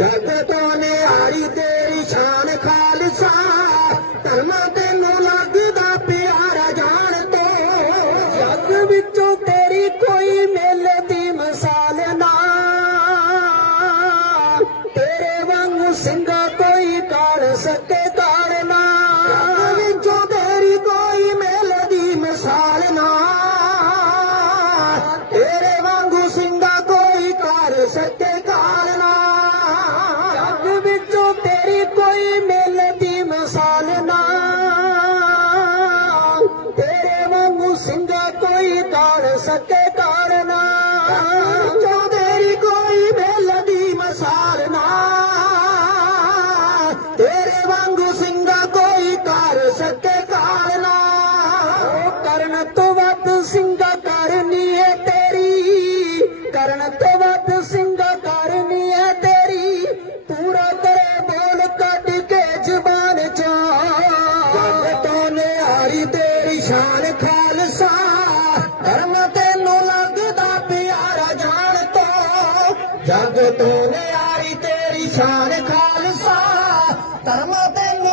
जग तो ने हरी तेरी शान खालसा धर्म ਨੂੰ ਸਿੰਘਾ ਕੋਈ ਤਾੜ ਸਕੇ ਕਾਰਨਾ ਤੋਂ ਨਿਆਰੀ ਤੇਰੀ ਸ਼ਾਨ ਖਾਲਸਾ ਧਰਮ ਤੇ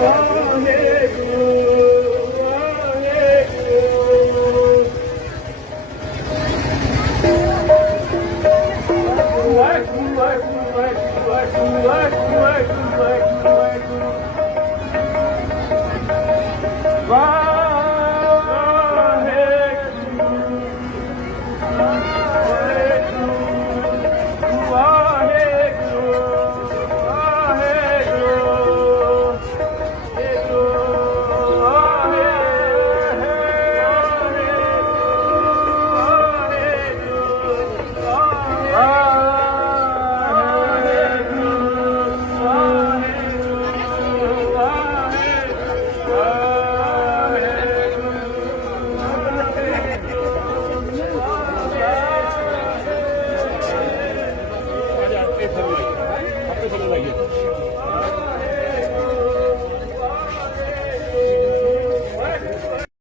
Whoa!